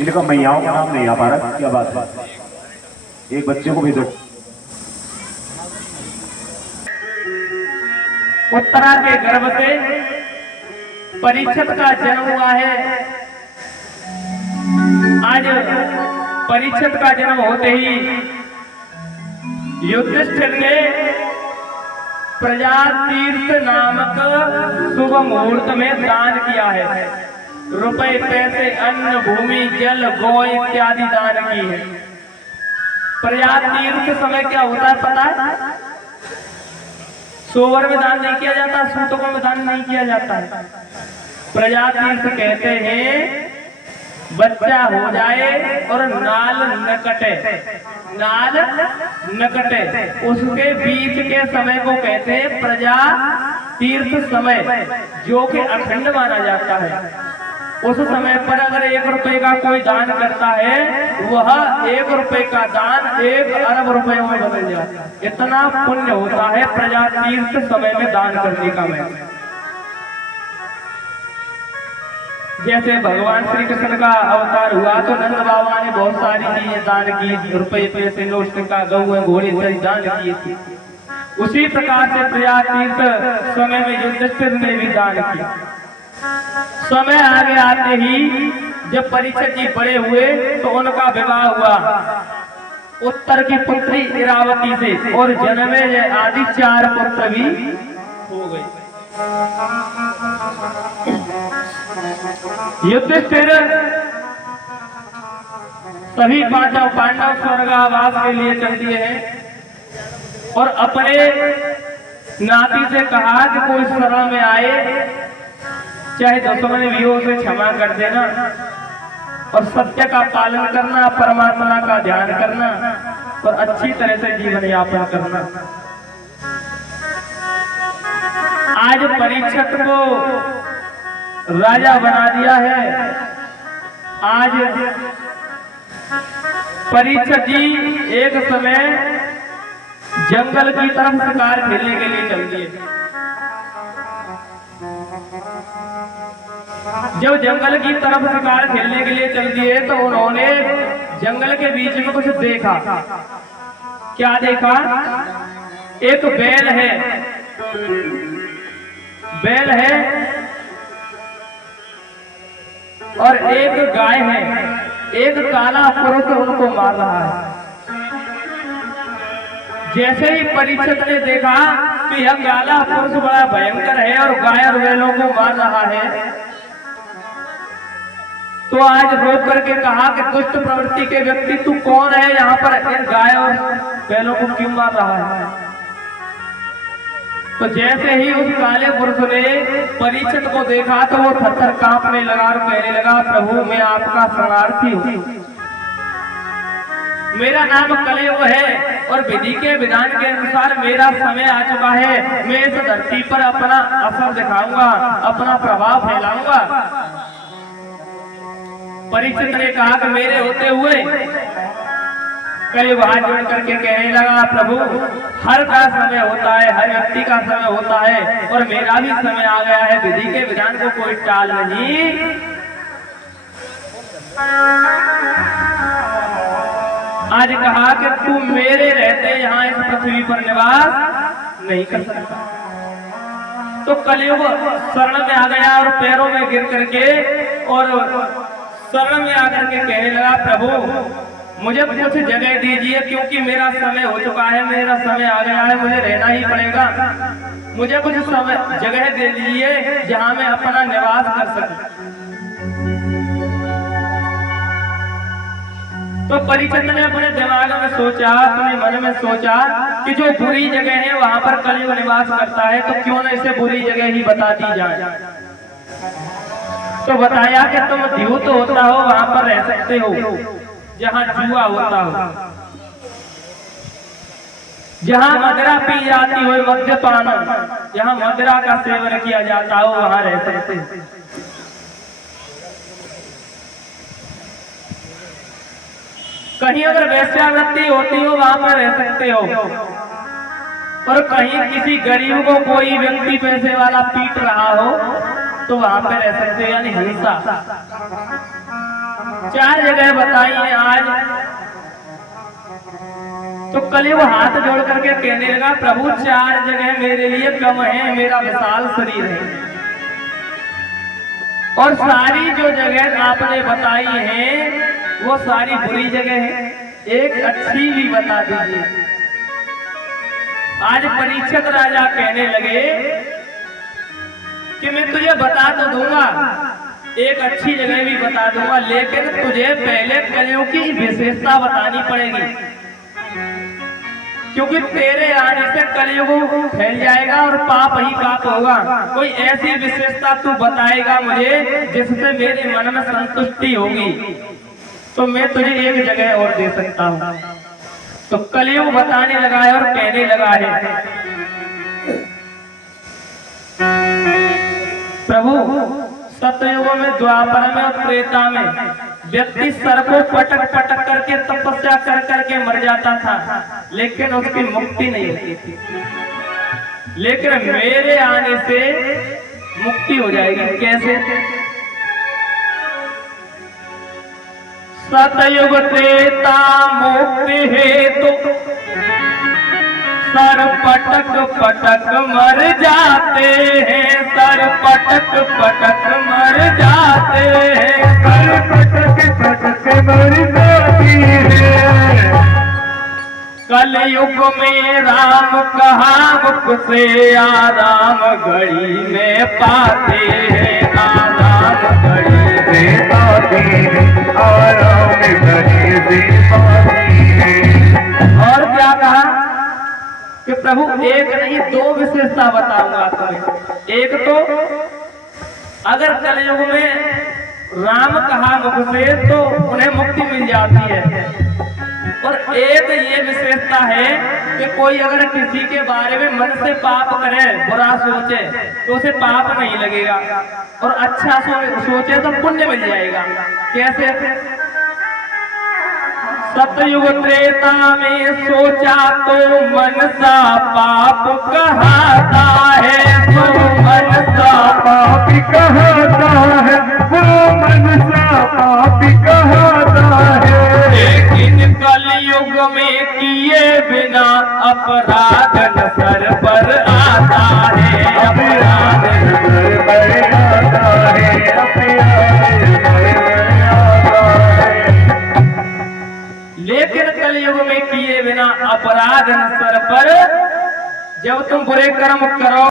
इनका मैयाओं का नाम नहीं आ पा रहा, क्या बात है। एक बच्चे को भेजो। उत्तरा के गर्भ से परीक्षित का जन्म हुआ है। आज परीक्षित का जन्म होते ही युधिष्ठिर ने प्रजातीर्थ नामक शुभ मुहूर्त में दान किया है। रुपए, पैसे, अन्न, भूमि, जल, गौ इत्यादि दान की है। प्रजातीर्थ समय क्या होता है पता है? सोवर में दान नहीं किया जाता, सूतकों में दान नहीं किया जाता है। प्रजातीर्थ कहते हैं बच्चा हो जाए और नाल न कटे, नाल न कटे, उसके बीच के समय को कहते हैं प्रजा तीर्थ समय, जो कि अखंड माना जाता है। उस समय पर अगर 1 रुपए का कोई दान करता है, वह 1 रुपए का दान 1 अरब रुपयों में बदल जाता है। इतना पुण्य होता है प्रजा तीर्थ समय में दान करने का। मैं जैसे भगवान श्री कृष्ण का अवतार हुआ तो नंद बाबा ने बहुत सारी चीजें दान की, रुपये, पैसे, नोट, सिक्का, गऊ, घोड़े इत्यादि दान किए थे। उसी प्रकार से प्रजा तीर्थ समय में युधिष्ठिर ने भी दान किया। समय आगे आते ही जब परीक्षित जी बड़े हुए तो उनका विवाह हुआ उत्तर की पुत्री इरावती से, और जन्मे आदि 4 पुत्र भी हो गए। युधिष्ठिर सभी 5 पांडव स्वर्गावास के लिए चल दिए हैं और अपने नाती से कहा कि कोई शरण में आए, चाहे दुश्मन भी हो उसे क्षमा कर देना और सत्य का पालन करना, परमात्मा का ध्यान करना और अच्छी तरह से जीवन यापन करना। आज परीक्षित को राजा बना दिया है। आज परीक्षित जी एक समय जंगल की तरफ शिकार खेलने के लिए चल दिए। जब जंगल की तरफ शिकार खेलने के लिए चल दिए तो उन्होंने जंगल के बीच में कुछ देखा। क्या देखा? एक बैल है, बैल है और एक गाय है। एक काला पुरुष उनको मार रहा है। जैसे ही परीक्षित ने देखा कि यह काला पुरुष बड़ा भयंकर है और गाय और बैलों को मार रहा है, तो आज रोक करके कहा कि दुष्ट प्रवृत्ति के व्यक्ति तू कौन है, यहाँ पर इन गाय और बैलों को क्यों मार रहा है? तो जैसे ही उस काले पुरुष ने परीक्षित को देखा तो वो थर-थर कांपने लगा और कहने लगा, प्रभु मैं आपका शरणार्थी हूँ, मेरा नाम कलेव है और विधि के विधान के अनुसार मेरा समय आ चुका है। मैं इस धरती पर अपना असर दिखाऊंगा, अपना प्रभाव फैलाऊंगा। परीक्षित ने कहा कि मेरे होते हुए कलेव हाथ जोड़ करके कहने लगा, प्रभु हर का समय होता है, हर व्यक्ति का समय होता है और मेरा भी समय आ गया है। विधि के विधान को कोई टाल नहीं। आज कहा कि तू मेरे रहते यहाँ इस पृथ्वी पर निवास नहीं कर सकता। तो कलयुग शरण में आ गया और पैरों में गिर करके और शरण में आकर के कहने लगा, प्रभु मुझे कुछ जगह दीजिए क्योंकि मेरा समय हो चुका है, मेरा समय आ गया है, मुझे रहना ही पड़ेगा। मुझे कुछ समय जगह दे दीजिए जहां मैं अपना निवास कर सकूं। तो परीक्षित ने अपने दिमाग में सोचा, अपने मन में सोचा कि जो बुरी जगह है वहां पर कलयुग निवास करता है, तो क्यों न इसे बुरी जगह ही बता दी जाए। तो बताया कि तुम द्यूत होता हो वहां पर रह सकते हो, जहां जुआ होता हो, जहां मदिरा पी जाती हो, मद्यपान, जहां मदिरा का सेवन किया जाता हो वहां रह सकते हो। कहीं अगर वेश्यावृत्ति होती हो वहां पर रह सकते हो, और कहीं किसी गरीब को कोई व्यक्ति पैसे वाला पीट रहा हो तो वहां पे रह सकते हो, यानी हिंसा। 4 जगह बताई है आज। तो कलयुग हाथ जोड़ करके कहने लगा, प्रभु 4 जगह मेरे लिए कम है, मेरा विशाल शरीर है। और सारी जो जगह आपने बताई है वो सारी बुरी जगह है, एक अच्छी भी बता दीजिए। आज परीक्षित राजा कहने लगे कि मैं तुझे बता तो दूंगा, एक अच्छी जगह भी बता दूंगा, लेकिन तुझे पहले कलयुग की विशेषता बतानी पड़ेगी, क्योंकि तेरे आने से कलयुग फैल जाएगा और पाप ही पाप होगा। कोई ऐसी विशेषता तू बताएगा मुझे जिससे मेरे मन में संतुष्टि होगी, तो मैं तुझे एक जगह और दे सकता हूँ। तो कलयुग बताने लगा है और कहने लगा है, प्रभु सतयुग में, द्वापर में और त्रेता में व्यक्ति सर को पटक पटक करके तपस्या कर करके मर जाता था, लेकिन उसकी मुक्ति नहीं होती थी। लेकिन मेरे आने से मुक्ति हो जाएगी। कैसे? सतयुग त्रेता मुक्ति हेतु सर पटक पटक मर जाते हैं, सर पटक पटक मर जाते हैं, सर पटक पटक मर जाती है। कलयुग में राम कहा मुख से आराम घड़ी में पाते हैं, आराम घड़ी में पाती है, आराम घड़ी में पाती है। और क्या कहा कि प्रभु एक नहीं 2 विशेषता बताऊंगा तुम्हें। एक तो अगर कलयुग में राम कहा मुख से तो उन्हें मुक्ति मिल जाती है, और एक ये विशेषता है कि कोई अगर किसी के बारे में मन से पाप करे, बुरा सोचे, तो उसे पाप नहीं लगेगा, और अच्छा सोचे तो पुण्य मिल जाएगा। कैसे? सतयुग त्रेता में सोचा तो मन सा पाप कहता है, तो मन सा पाप कहता है, वो मन सा पाप कहता है। लेकिन कलयुग में किए बिना अपराध न सर पर आता है, अपराध न सर पर आता है, अपराध सर पर आता है। लेकिन कलयुग में किए बिना अपराध न सर पर, जब तुम बुरे कर्म करो